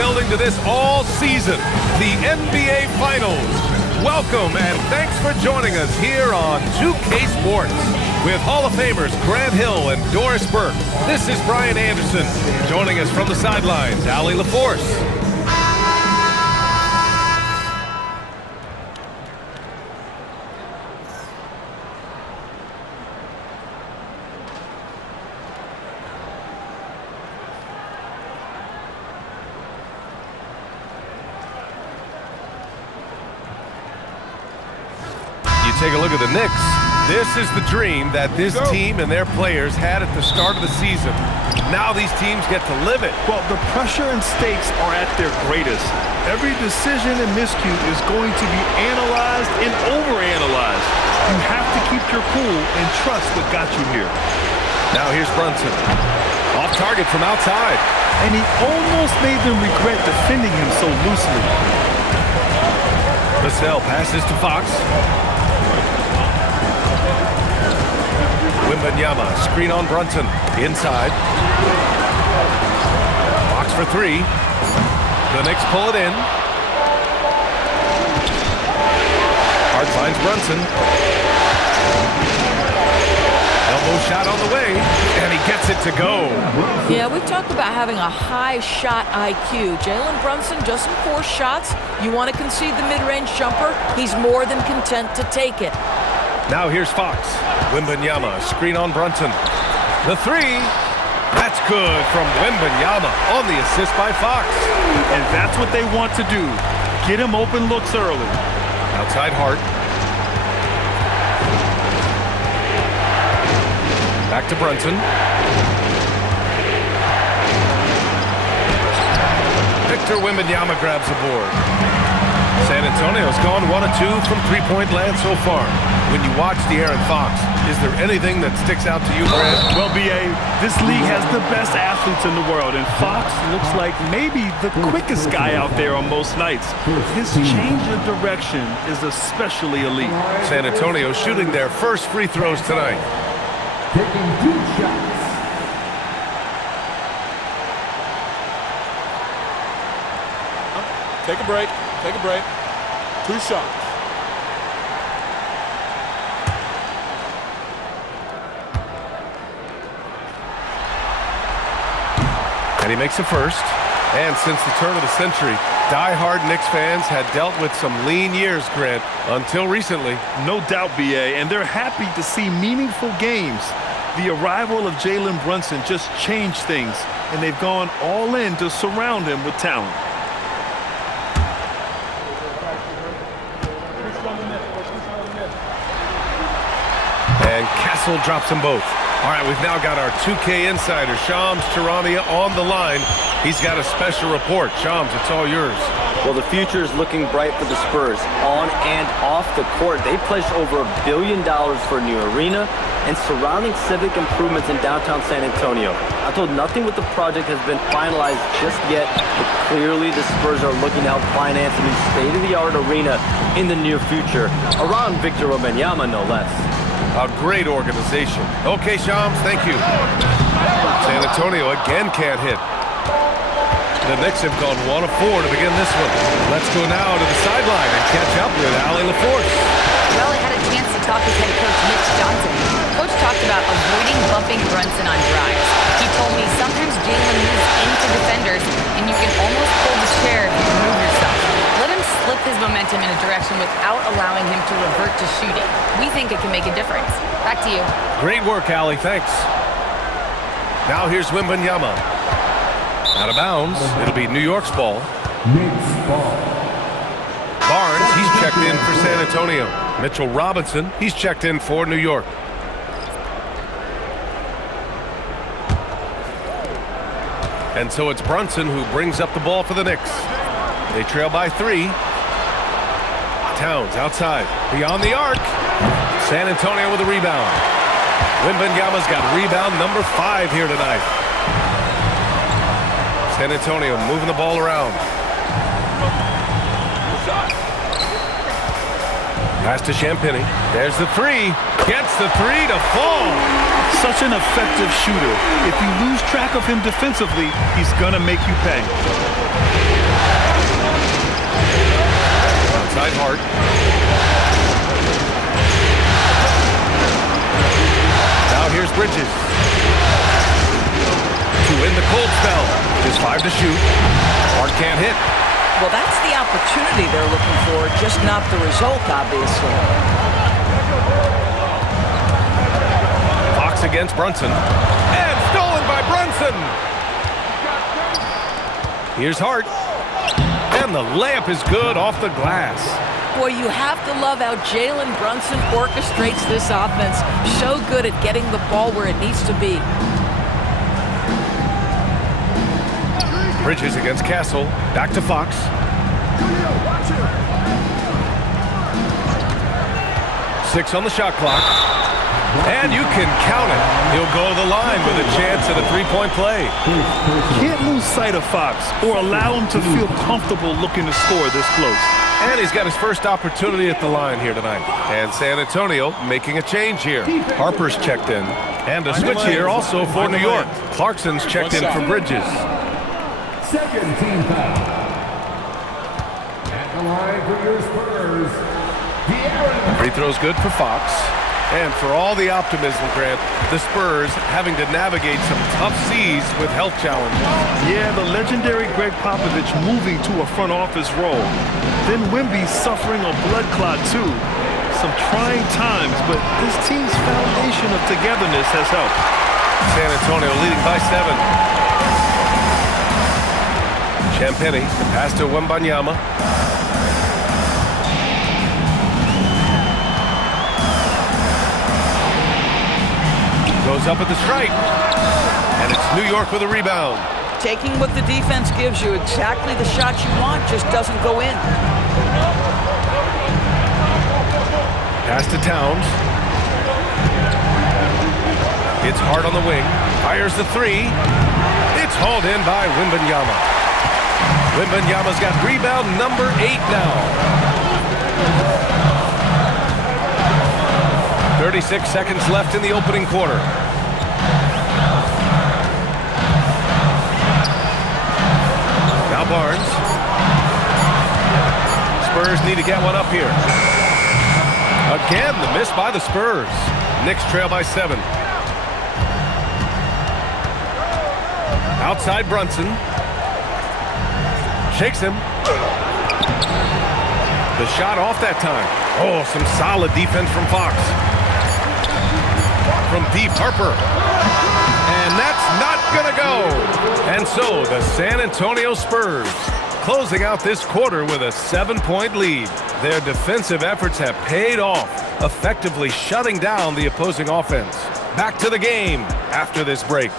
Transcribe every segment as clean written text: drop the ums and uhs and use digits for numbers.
building to this all season, the NBA Finals. Welcome and thanks for joining us here on 2K Sports. With Hall of Famers Grant Hill and Doris Burke, this is Brian Anderson. Joining us from the sidelines, Allie LaForce. Take a look at the Knicks. This is the dream that this team and their players had at the start of the season. Now these teams get to live it. Well, the pressure and stakes are at their greatest. Every decision and miscue is going to be analyzed and overanalyzed. You have to keep your cool and trust what got you here. Now here's Brunson. Off target from outside. And he almost made them regret defending him so loosely. Vassell passes to Fox. Wembanyama, screen on Brunson, inside. Fox for three. The Knicks pull it in. Hart finds Brunson. Elbow shot on the way, and he gets it to go. Yeah, we talk about having a high shot IQ. Jalen Brunson doesn't force shots. You want to concede the mid-range jumper, he's more than content to take it. Now here's Fox. Wembanyama, screen on Brunson. The three. That's good from Wembanyama on the assist by Fox. And that's what they want to do. Get him open looks early. Outside Hart. Back to Brunson. Victor Wembanyama grabs the board. San Antonio's gone 1 of 2 from three-point land so far. When you watch De'Aaron Fox, is there anything that sticks out to you, Grant? Well, B.A., this league has the best athletes in the world, and Fox looks like maybe the quickest guy out there on most nights. His change of direction is especially elite. San Antonio shooting their first free throws tonight. Taking 2 shots. Take a break. Take a break. 2 shots. And he makes a first. And since the turn of the century, die-hard Knicks fans had dealt with some lean years, Grant, until recently. No doubt, B.A., and they're happy to see meaningful games. The arrival of Jalen Brunson just changed things, and they've gone all in to surround him with talent. And Castle drops them both. All right, we've now got our 2K insider, Shams Charania, on the line. He's got a special report. Shams, it's all yours. Well, the future is looking bright for the Spurs. On and off the court, they pledged over $1 billion for a new arena and surrounding civic improvements in downtown San Antonio. I'm told nothing with the project has been finalized just yet, but clearly the Spurs are looking to help finance a new state-of-the-art arena in the near future, around Victor Wembanyama, no less. A great organization. Okay, Shams, thank you. San Antonio again can't hit. The Knicks have gone 1 of 4 to begin this one. Let's go now to the sideline and catch up with Allie LaForce. Well, I had a chance to talk with head coach Mitch Johnson. Coach talked about avoiding bumping Brunson on drives. He told me sometimes Jalen moves into defenders, and you can almost pull the chair if you move yourself. Let him slip his momentum in a direction without allowing him to revert to shooting. We think it can make a difference. Back to you. Great work, Allie. Thanks. Now here's Wembanyama. Out of bounds. It'll be New York's ball. Knicks ball. Barnes, he's checked in for San Antonio. Mitchell Robinson, he's checked in for New York. And so it's Brunson who brings up the ball for the Knicks. They trail by 3. Towns outside, beyond the arc. San Antonio with a rebound. Wembanyama's got rebound number 5 here tonight. San Antonio moving the ball around. Pass to Champagnie. There's the 3. Gets the 3 to fall. Such an effective shooter. If you lose track of him defensively, he's gonna make you pay. to shoot. Hart can't hit. Well, that's the opportunity they're looking for, just not the result, obviously. Fox against Brunson. And stolen by Brunson. Here's Hart. And the layup is good off the glass. Boy, you have to love how Jalen Brunson orchestrates this offense. So good at getting the ball where it needs to be. Bridges against Castle. Back to Fox. Six on the shot clock. And you can count it. He'll go to the line with a chance at a three-point play. Can't lose sight of Fox or allow him to feel comfortable looking to score this close. And he's got his first opportunity at the line here tonight. And San Antonio making a change here. Harper's checked in. And a switch here also for New York. Clarkson's checked in for Bridges. Second team foul. At the line for your Spurs, Free throw's good for Fox. And for all the optimism, Grant, the Spurs having to navigate some tough seas with health challenges. Yeah, the legendary Greg Popovich moving to a front office role. Then Wemby suffering a blood clot too. Some trying times, but this team's foundation of togetherness has helped. San Antonio leading by 7. Champagny, the pass to Wembanyama. Goes up at the stripe. And it's New York with a rebound. Taking what the defense gives you, exactly the shot you want, just doesn't go in. Pass to Towns. It's Hart on the wing. Fires the three. It's hauled in by Wembanyama. Wembanyama's got rebound number 8 now. 36 seconds left in the opening quarter. Now Barnes. Spurs need to get one up here. Again, the miss by the Spurs. Knicks trail by 7. Outside Brunson. Shakes him. The shot off that time. Oh, some solid defense from Fox. From deep, Harper. And that's not gonna go. And so the San Antonio Spurs closing out this quarter with a 7-point lead. Their defensive efforts have paid off, effectively shutting down the opposing offense. Back to the game after this break.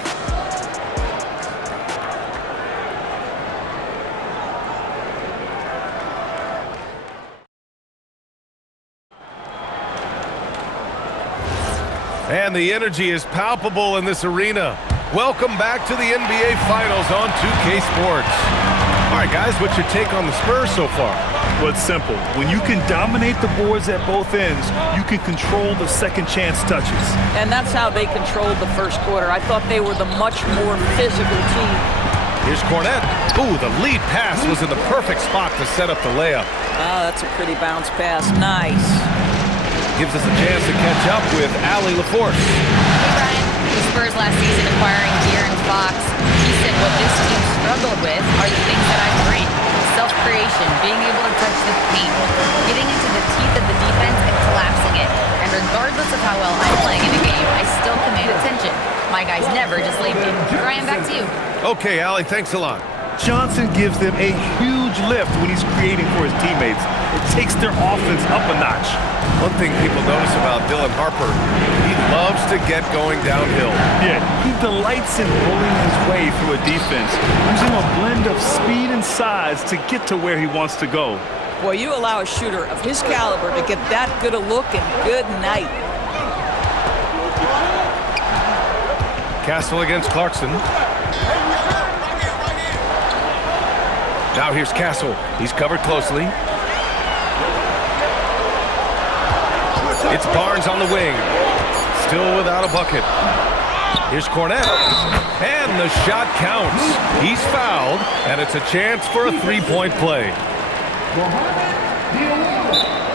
And the energy is palpable in this arena. Welcome back to the NBA Finals on 2K Sports. All right, guys, what's your take on the Spurs so far? Well, it's simple. When you can dominate the boards at both ends, you can control the second chance touches. And that's how they controlled the first quarter. I thought they were the much more physical team. Here's Cornette. Ooh, the lead pass was in the perfect spot to set up the layup. Oh, that's a pretty bounce pass. Nice. Gives us a chance to catch up with Allie LaForce. Hey, Brian. The Spurs last season acquiring De'Aaron Fox. He said what this team struggled with are the things that I bring. Self-creation, being able to touch the paint, getting into the teeth of the defense and collapsing it. And regardless of how well I'm playing in a game, I still command attention. My guys never just leave me. Brian, back to you. Okay, Allie, thanks a lot. Johnson gives them a huge lift when he's creating for his teammates. It takes their offense up a notch. One thing people notice about Dylan Harper, he loves to get going downhill. Yeah, he delights in pulling his way through a defense, using a blend of speed and size to get to where he wants to go. Boy, you allow a shooter of his caliber to get that good a look, and good night. Castle against Clarkson. Now here's Castle. He's covered closely. It's Barnes on the wing. Still without a bucket. Here's Cornette. And the shot counts. He's fouled, and it's a chance for a three-point play.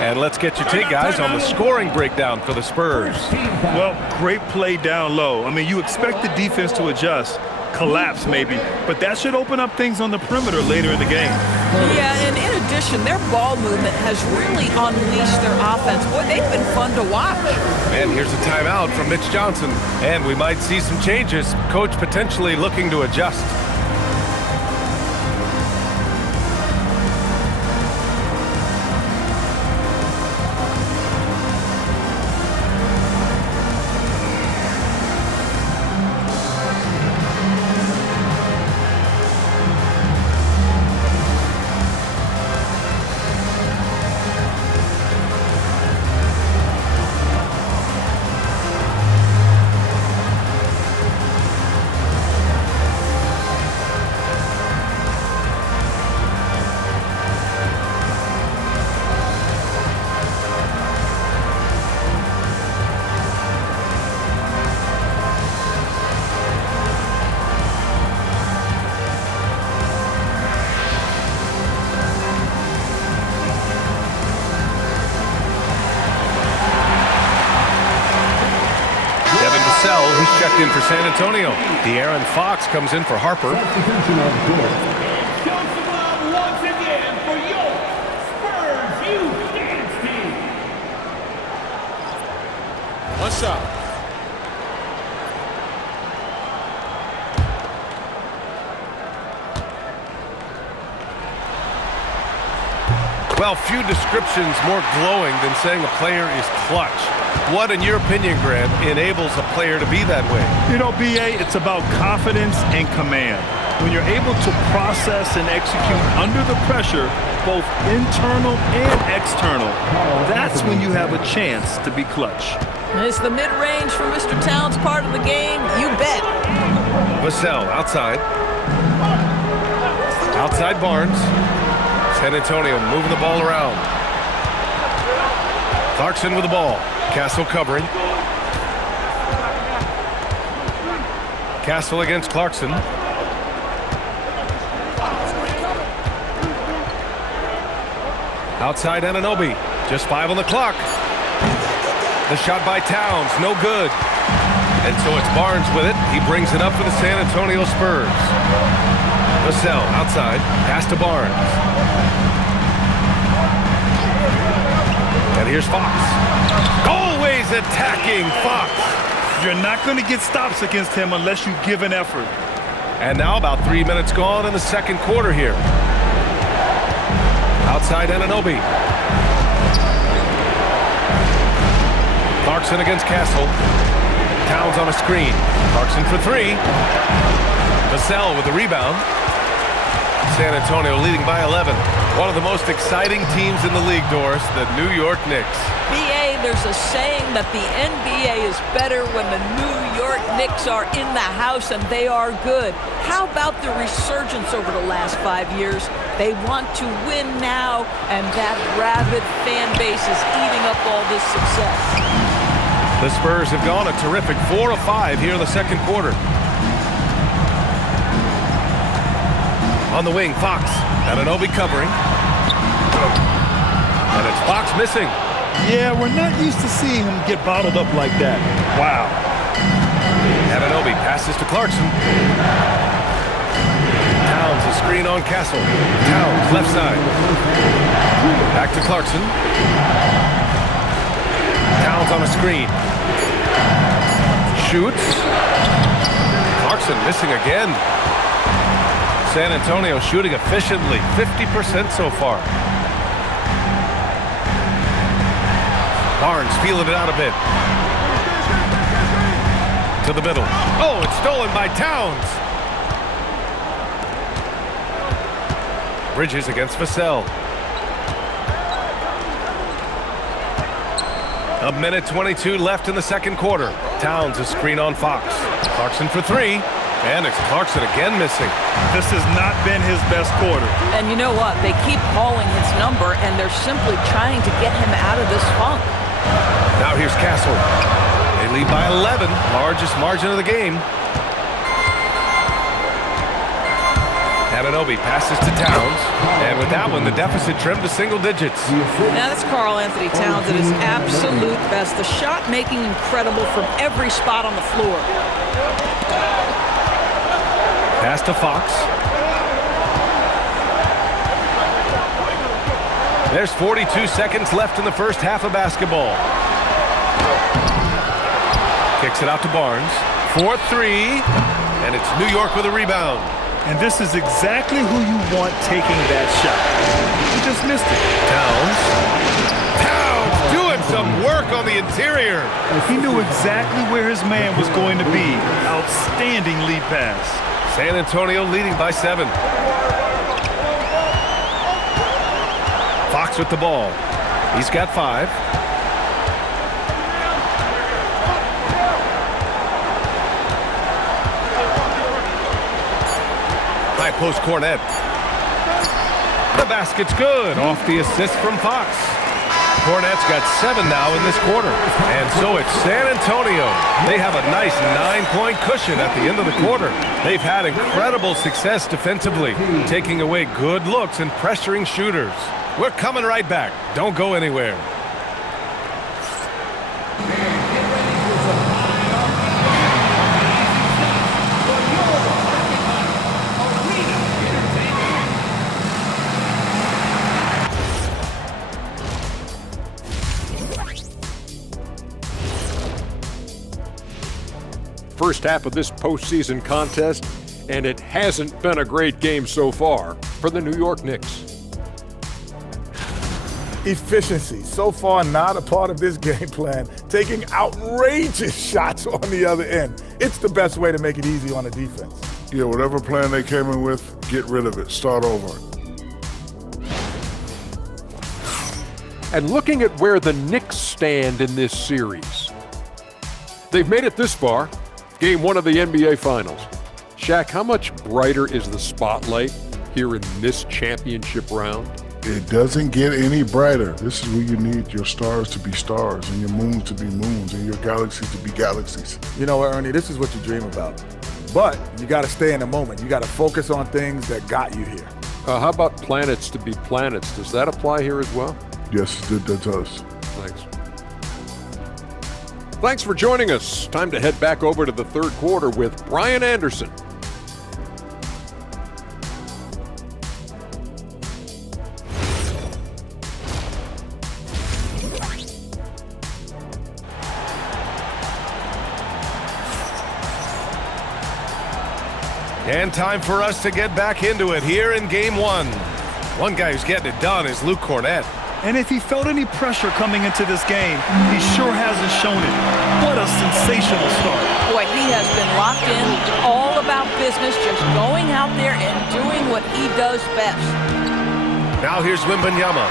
And let's get your take, guys, on the scoring breakdown for the Spurs. Well, great play down low. I mean, you expect the defense to adjust. collapse maybe, but that should open up things on the perimeter later in the game. Yeah, and in addition, their ball movement has really unleashed their offense. Boy, they've been fun to watch. And here's a timeout from Mitch Johnson. And we might see some changes. Coach potentially looking to adjust. He's checked in for San Antonio. De'Aaron Fox comes in for Harper. Substitution on the court. Show some love once again for your Spurs Youth Dance Team. One shot. Well, few descriptions more glowing than saying a player is clutch. What, in your opinion, Grant, enables a player to be that way? You know, B.A., it's about confidence and command. When you're able to process and execute under the pressure, both internal and external, that's when you have a chance to be clutch. Is the mid-range for Mr. Towns part of the game? You bet. Vassell outside. Outside Barnes. San Antonio moving the ball around. Clarkson with the ball. Castle covering. Castle against Clarkson. Outside Anunoby. Just 5 on the clock. The shot by Towns, no good. And so it's Barnes with it. He brings it up for the San Antonio Spurs. Vassell outside. Pass to Barnes. And here's Fox. Always attacking Fox. You're not going to get stops against him unless you give an effort. And now about 3 minutes gone in the second quarter here. Outside Anunoby. Clarkson against Castle. Towns on a screen. Clarkson for 3. Vassell with the rebound. San Antonio leading by 11. One of the most exciting teams in the league, Doris, the New York Knicks. BA, there's a saying that the NBA is better when the New York Knicks are in the house and they are good. How about the resurgence over the last 5 years? They want to win now, and that rabid fan base is eating up all this success. The Spurs have gone a terrific 4 of 5 here in the second quarter. On the wing, Fox. Anunoby covering. And it's Fox missing. Yeah, we're not used to seeing him get bottled up like that. Wow. Anunoby passes to Clarkson. Towns a screen on Castle. Towns left side. Back to Clarkson. Towns on a screen. Shoots. Clarkson missing again. San Antonio shooting efficiently, 50% so far. Barnes feeling it out a bit. To the middle. Oh, it's stolen by Towns. Bridges against Vassell. A minute 22 left in the second quarter. Towns a screen on Fox. Clarkson for 3. And it's Clarkson again missing. This has not been his best quarter. And you know what? They keep calling his number, and they're simply trying to get him out of this funk. Now here's Castle. They lead by 11, largest margin of the game. Anunoby passes to Towns. And with that one, the deficit trimmed to single digits. Now that's Karl Anthony Towns at his absolute best. The shot making incredible from every spot on the floor. Pass to Fox. There's 42 seconds left in the first half of basketball. Kicks it out to Barnes. 4-3, and it's New York with a rebound. And this is exactly who you want taking that shot. He just missed it. Towns doing some work on the interior. He knew exactly where his man was going to be. Outstanding lead pass. San Antonio leading by 7. Fox with the ball. He's got 5. High post Cornet. The basket's good. Off the assist from Fox. Cornet's got 7 now in this quarter. And so it's San Antonio. They have a nice 9-point cushion at the end of the quarter. They've had incredible success defensively, taking away good looks and pressuring shooters. We're coming right back. Don't go anywhere. First half of this postseason contest, and it hasn't been a great game so far for the New York Knicks. Efficiency, so far not a part of this game plan, taking outrageous shots on the other end. It's the best way to make it easy on a defense. Yeah, whatever plan they came in with, get rid of it, start over. And looking at where the Knicks stand in this series, they've made it this far. Game 1 of the NBA Finals. Shaq, how much brighter is the spotlight here in this championship round? It doesn't get any brighter. This is where you need your stars to be stars and your moons to be moons and your galaxies to be galaxies. You know what, Ernie, this is what you dream about. But you got to stay in the moment. You got to focus on things that got you here. How about planets to be planets? Does that apply here as well? Yes, it does. Thanks. Thanks for joining us. Time to head back over to the third quarter with Brian Anderson. And time for us to get back into it here in Game 1. One guy who's getting it done is Luke Cornet. And if he felt any pressure coming into this game, he sure hasn't shown it. What a sensational start. Boy, he has been locked in, all about business, just going out there and doing what he does best. Now here's Wembanyama.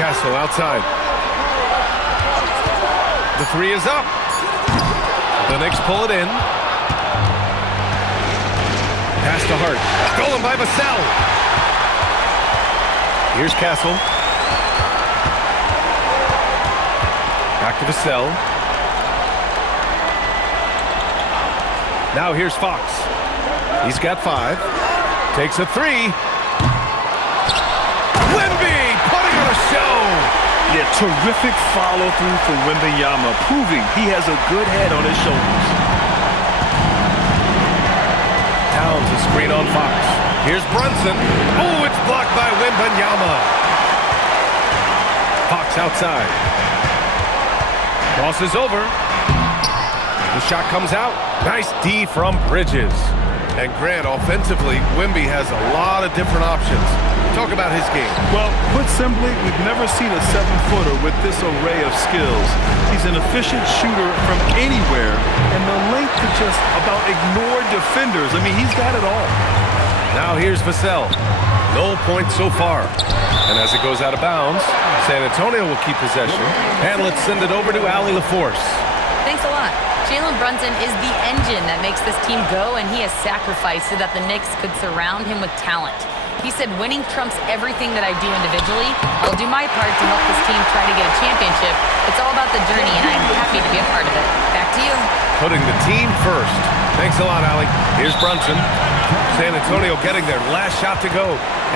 Castle outside. The 3 is up. The Knicks pull it in. Pass to Hart. Stolen by Vassell. Here's Castle. Back to Vassell. Now here's Fox. He's got 5. Takes a 3. Wemby putting on a show. Yeah, terrific follow-through from Wembanyama, proving he has a good head on his shoulders. Towns a screen on Fox. Here's Brunson. Oh, it's blocked by Wembanyama. Fox outside. Crosses over. The shot comes out. Nice D from Bridges. And Grant, offensively, Wemby has a lot of different options. Talk about his game. Well, put simply, we've never seen a 7-footer with this array of skills. He's an efficient shooter from anywhere, and the length to just about ignore defenders. I mean, he's got it all. Now here's Vassell. No points so far. And as it goes out of bounds, San Antonio will keep possession. And let's send it over to Allie LaForce. Thanks a lot. Jalen Brunson is the engine that makes this team go, and he has sacrificed so that the Knicks could surround him with talent. He said, winning trumps everything that I do individually. I'll do my part to help this team try to get a championship. It's all about the journey, and I'm happy to be a part of it. Back to you. Putting the team first. Thanks a lot, Allie. Here's Brunson. San Antonio getting their last shot to go.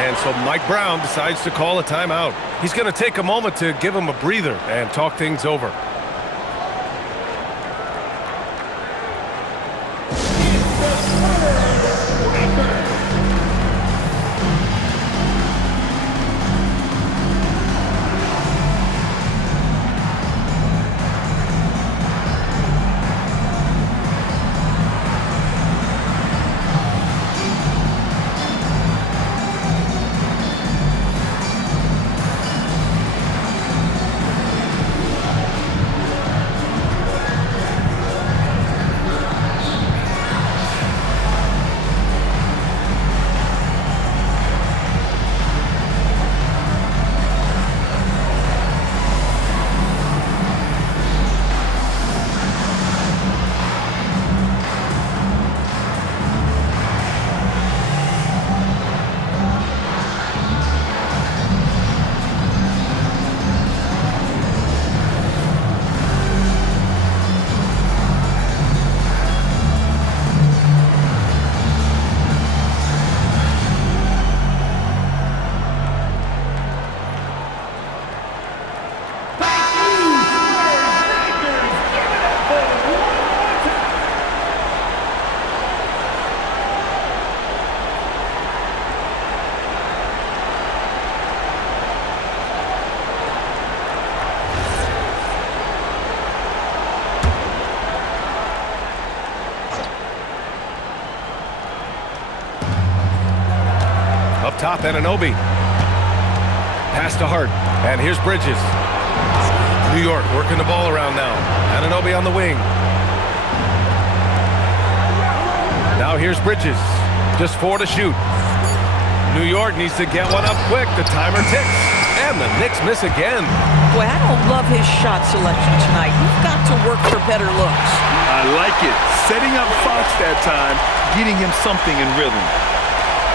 And so Mike Brown decides to call a timeout. He's going to take a moment to give him a breather and talk things over. It's the Up top, Anunoby. Pass to Hart. And here's Bridges. New York working the ball around now. Anunoby on the wing. Now here's Bridges. Just 4 to shoot. New York needs to get one up quick. The timer ticks. And the Knicks miss again. Boy, I don't love his shot selection tonight. You've got to work for better looks. I like it. Setting up Fox that time, getting him something in rhythm.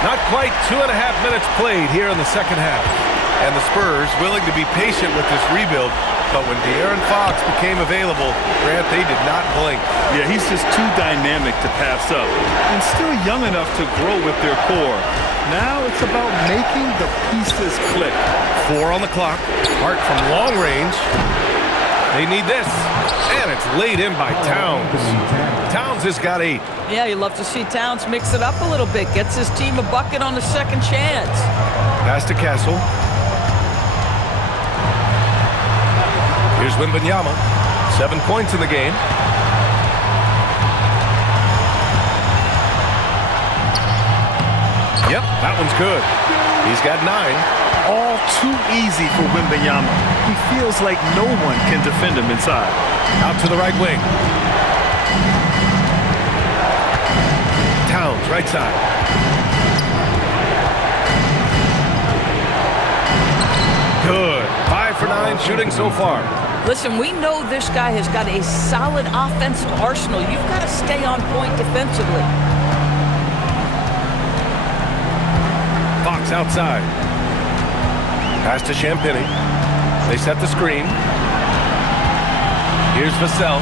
Not quite 2.5 minutes played here in the second half. And the Spurs willing to be patient with this rebuild. But when De'Aaron Fox became available, Grant, they did not blink. Yeah, he's just too dynamic to pass up. And still young enough to grow with their core. Now it's about making the pieces click. 4 on the clock. Hart from long range. They need this. And it's laid in by Towns. Towns has got 8. Yeah, you love to see Towns mix it up a little bit. Gets his team a bucket on the second chance. Pass to Castle. Here's Wembanyama. 7 points in the game. Yep, that one's good. He's got 9. All too easy for Wembanyama. He feels like no one can defend him inside. Out to the right wing. Towns, right side. Good. 5 for 9 shooting so far. Listen, we know this guy has got a solid offensive arsenal. You've got to stay on point defensively. Fox outside. Pass to Champagny. They set the screen. Here's Vassell.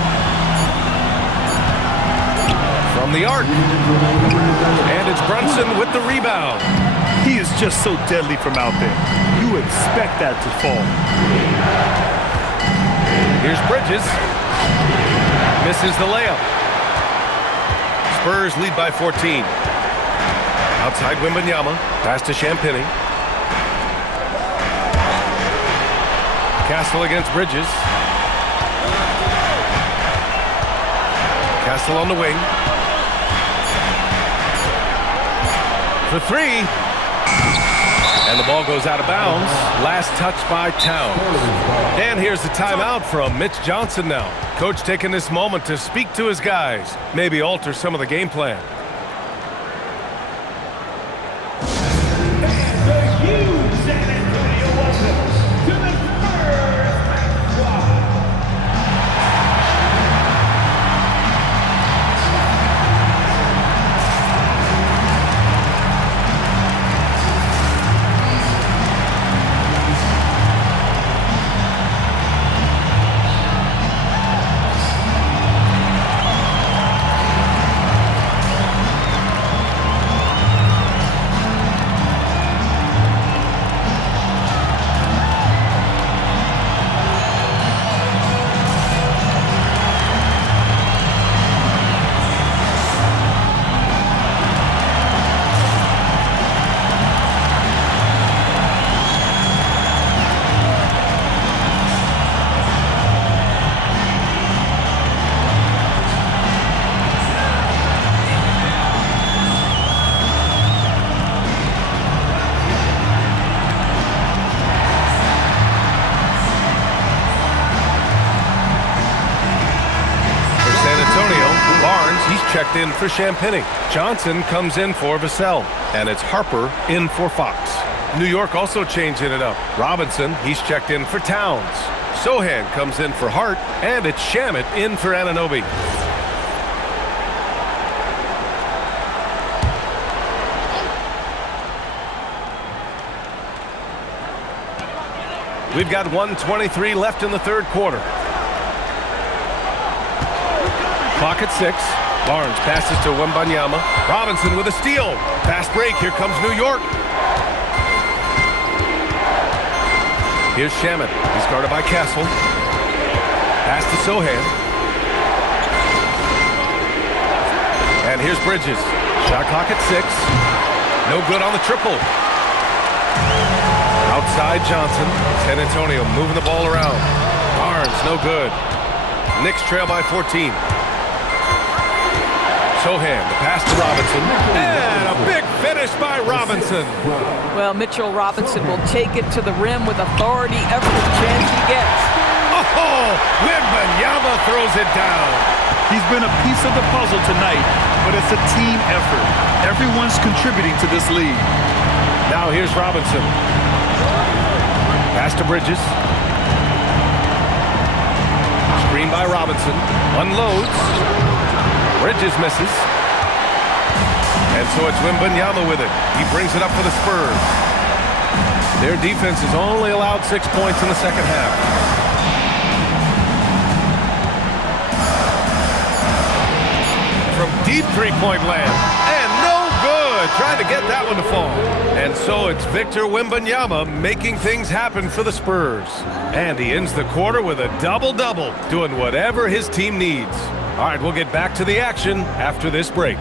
From the arc. And it's Brunson with the rebound. He is just so deadly from out there. You expect that to fall. Here's Bridges. Misses the layup. Spurs lead by 14. Outside Wembanyama. Pass to Champagny. Castle against Bridges. Castle on the wing. For 3. And the ball goes out of bounds. Last touch by Towns. And here's the timeout from Mitch Johnson now. Coach taking this moment to speak to his guys. Maybe alter some of the game plan. Checked in for Champagny. Johnson comes in for Vassell. And it's Harper in for Fox. New York also changing it up. Robinson, he's checked in for Towns. Sohan comes in for Hart. And it's Shamet in for Anunoby. We've got 1:23 left in the third quarter. Clock at 6. Barnes passes to Wembanyama. Robinson with a steal. Fast break. Here comes New York. Here's Shamet. He's guarded by Castle. Pass to Sohan. And here's Bridges. Shot clock at 6. No good on the triple. Outside Johnson. San Antonio moving the ball around. Barnes, no good. Knicks trail by 14. Sohan, the pass to Robinson. And a big finish by Robinson. Well, Mitchell Robinson will take it to the rim with authority every chance he gets. Oh, Wembanyama throws it down. He's been a piece of the puzzle tonight, but it's a team effort. Everyone's contributing to this lead. Now here's Robinson. Pass to Bridges. Screen by Robinson. Unloads. Bridges misses. And so it's Wembanyama with it. He brings it up for the Spurs. Their defense has only allowed 6 points in the second half. From deep three-point land. And no good. Trying to get that one to fall. And so it's Victor Wembanyama making things happen for the Spurs. And he ends the quarter with a double-double, doing whatever his team needs. All right, we'll get back to the action after this break.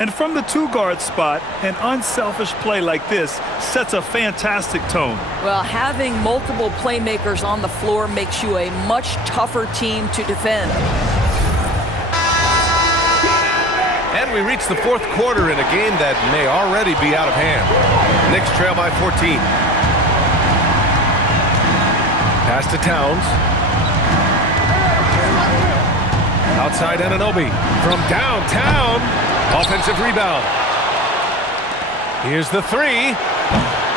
And from the two-guard spot, an unselfish play like this sets a fantastic tone. Well, having multiple playmakers on the floor makes you a much tougher team to defend. And we reach the fourth quarter in a game that may already be out of hand. Knicks trail by 14. Pass to Towns. Outside Anunoby from downtown. Offensive rebound. Here's the three.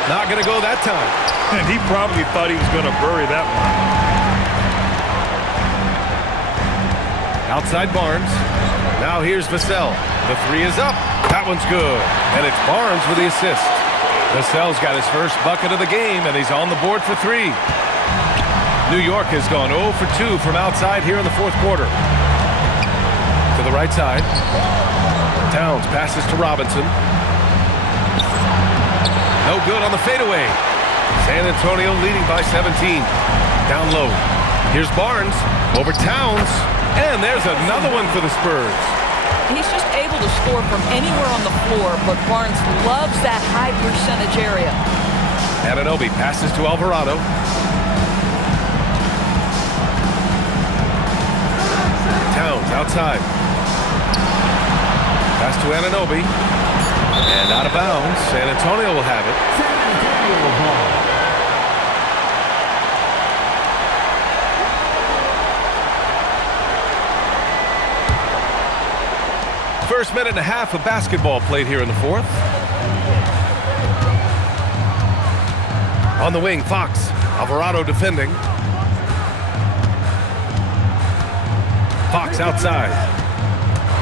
Not going to go that time. And he probably thought he was going to bury that one. Outside Barnes. Now here's Vassell. The three is up. That one's good. And it's Barnes with the assist. Vassell's got his first bucket of the game, and he's on the board for three. New York has gone 0 for 2 from outside here in the fourth quarter. To the right side. Towns passes to Robinson. No good on the fadeaway. San Antonio leading by 17. Down low. Here's Barnes over Towns. And there's another one for the Spurs. He's just able to score from anywhere on the floor, but Barnes loves that high percentage area. Anunoby passes to Alvarado. Towns outside. Pass to Anunoby. And out of bounds. San Antonio will have it. San Antonio ball. First minute and a half of basketball played here in the fourth. On the wing, Fox. Alvarado defending. Fox outside.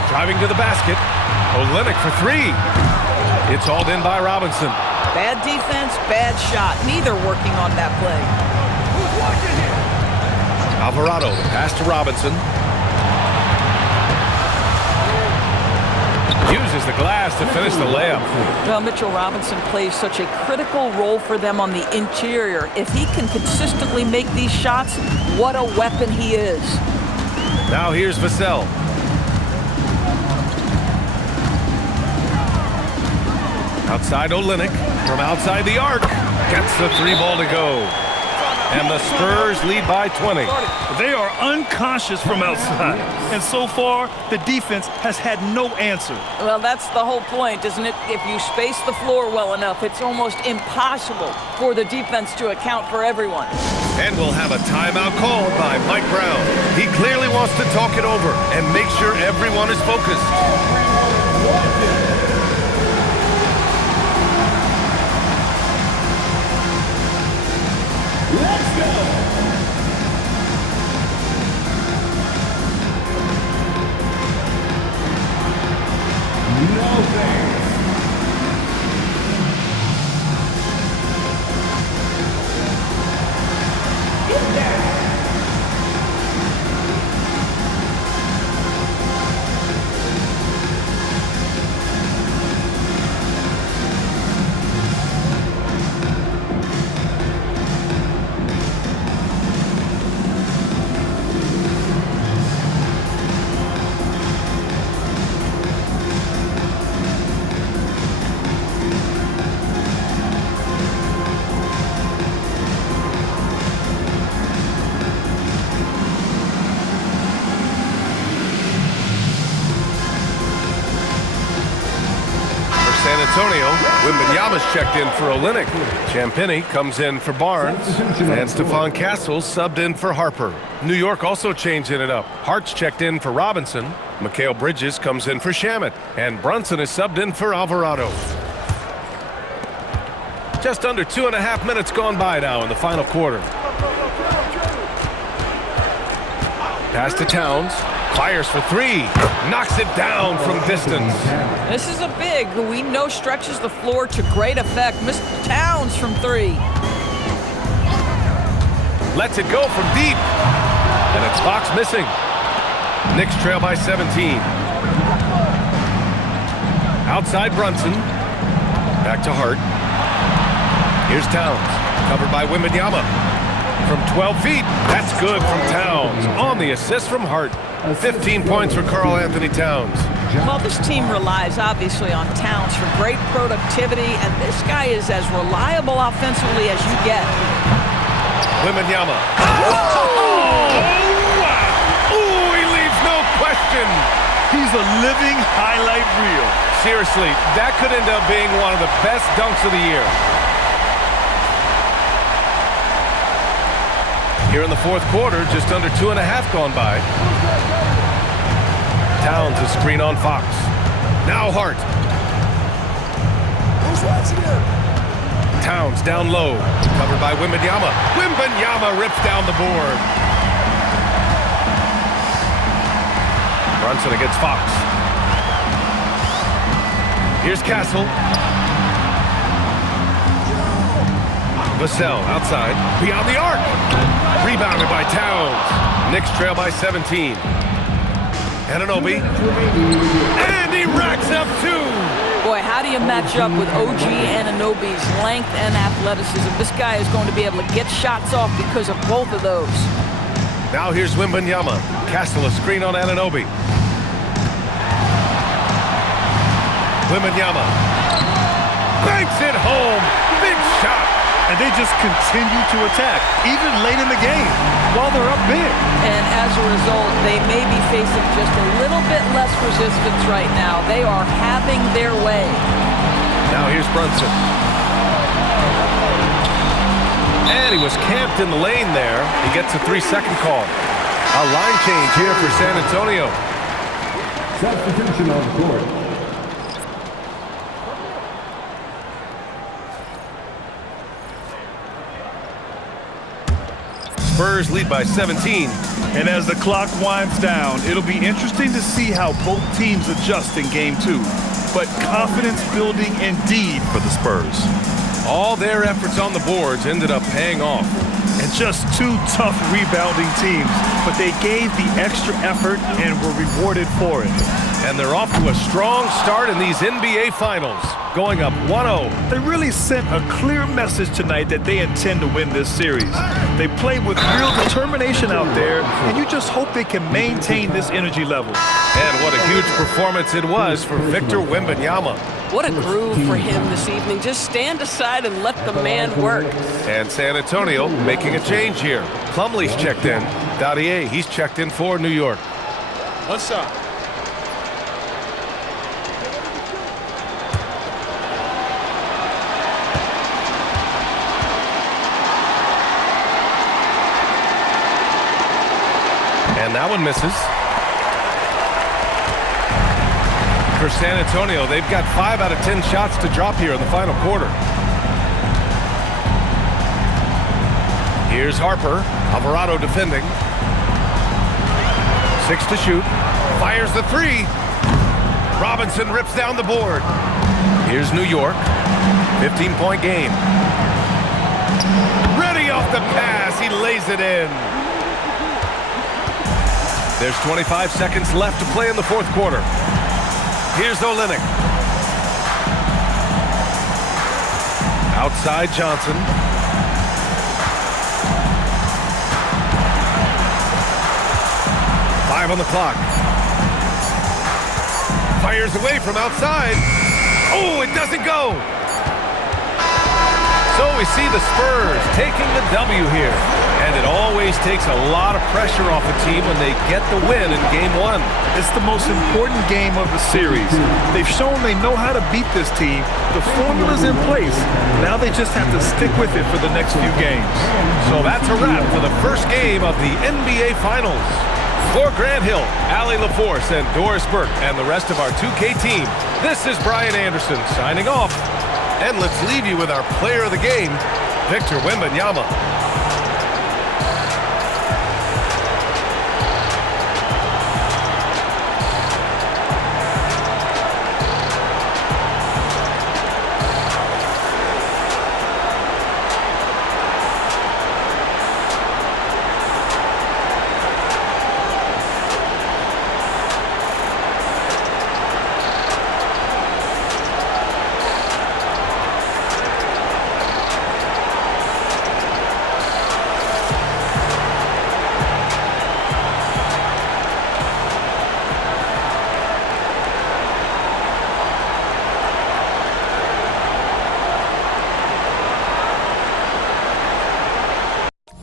Driving to the basket. Olynyk for three. It's hauled in by Robinson. Bad defense, bad shot. Neither working on that play. Alvarado, the pass to Robinson. Uses the glass to finish the layup. Well, Mitchell Robinson plays such a critical role for them on the interior. If he can consistently make these shots, what a weapon he is. Now here's Vassell. Outside Olynyk from outside the arc. Gets the three ball to go. And the Spurs lead by 20. They are unconscious from outside. And so far, the defense has had no answer. Well, that's the whole point, isn't it? If you space the floor well enough, it's almost impossible for the defense to account for everyone. And we'll have a timeout called by Mike Brown. He clearly wants to talk it over and make sure everyone is focused. Let's go! Antonio, Wembanyama's checked in for Olynyk. Champagnie comes in for Barnes. And Stephon Castle subbed in for Harper. New York also changing it up. Hart's checked in for Robinson. Mikal Bridges comes in for Shamet. And Brunson is subbed in for Alvarado. Just under 2.5 minutes gone by now in the final quarter. Pass to Towns. Fires for three. Knocks it down from distance. This is a big who we know stretches the floor to great effect. Mr. Towns from three. Lets it go from deep. And it's Fox missing. Knicks trail by 17. Outside Brunson. Back to Hart. Here's Towns. Covered by Wembanyama. From 12 feet. That's good from Towns. On the assist from Hart. 15 points for Karl Anthony Towns. Well, this team relies obviously on Towns for great productivity, and this guy is as reliable offensively as you get. Wembanyama. Oh! Wow! Ooh, he leaves no question. He's a living highlight reel. Seriously, that could end up being one of the best dunks of the year. Here in the fourth quarter, just under 2.5 gone by. Towns a screen on Fox. Now Hart. Towns down low. Covered by Wembanyama. Wembanyama rips down the board. Brunson against Fox. Here's Castle. Vassell outside. Beyond the arc. Rebounded by Towns. Knicks trail by 17. Anunoby. And he racks up two. Boy, how do you match up with OG Anunoby's length and athleticism? This guy is going to be able to get shots off because of both of those. Now here's Wembanyama. Castle a screen on Anunoby. Wembanyama. Banks it home. Big shot. And they just continue to attack, even late in the game, while they're up big. And as a result, they may be facing just a little bit less resistance right now. They are having their way. Now here's Brunson. And he was camped in the lane there. He gets a 3-second call. A line change here for San Antonio. Substitution on the court. Spurs lead by 17. And as the clock winds down, it'll be interesting to see how both teams adjust in game two. But confidence building indeed for the Spurs. All their efforts on the boards ended up paying off. And just two tough rebounding teams, but they gave the extra effort and were rewarded for it. And they're off to a strong start in these NBA Finals, going up 1-0. They really sent a clear message tonight that they intend to win this series. They played with real determination out there, and you just hope they can maintain this energy level. And what a huge performance it was for Victor Wembanyama. What a groove for him this evening. Just stand aside and let the man work. And San Antonio making a change here. Plumlee's checked in. Dadier, he's checked in for New York. One shot. And that one misses. For San Antonio, they've got 5 out of 10 shots to drop here in the final quarter. Here's Harper. Alvarado defending. 6 to shoot. Fires the 3. Robinson rips down the board. Here's New York. 15-point game. Ready off the pass. He lays it in. There's 25 seconds left to play in the fourth quarter. Here's Olynyk. Outside Johnson. Five on the clock. Fires away from outside. Oh, it doesn't go. So we see the Spurs taking the W here. And it always takes a lot of pressure off a team when they get the win in Game 1. It's the most important game of the series. They've shown they know how to beat this team. The formula's in place. Now they just have to stick with it for the next few games. So that's a wrap for the first game of the NBA Finals. For Grant Hill, Allie LaForce, and Doris Burke, and the rest of our 2K team, this is Brian Anderson signing off. And let's leave you with our player of the game, Victor Wembanyama.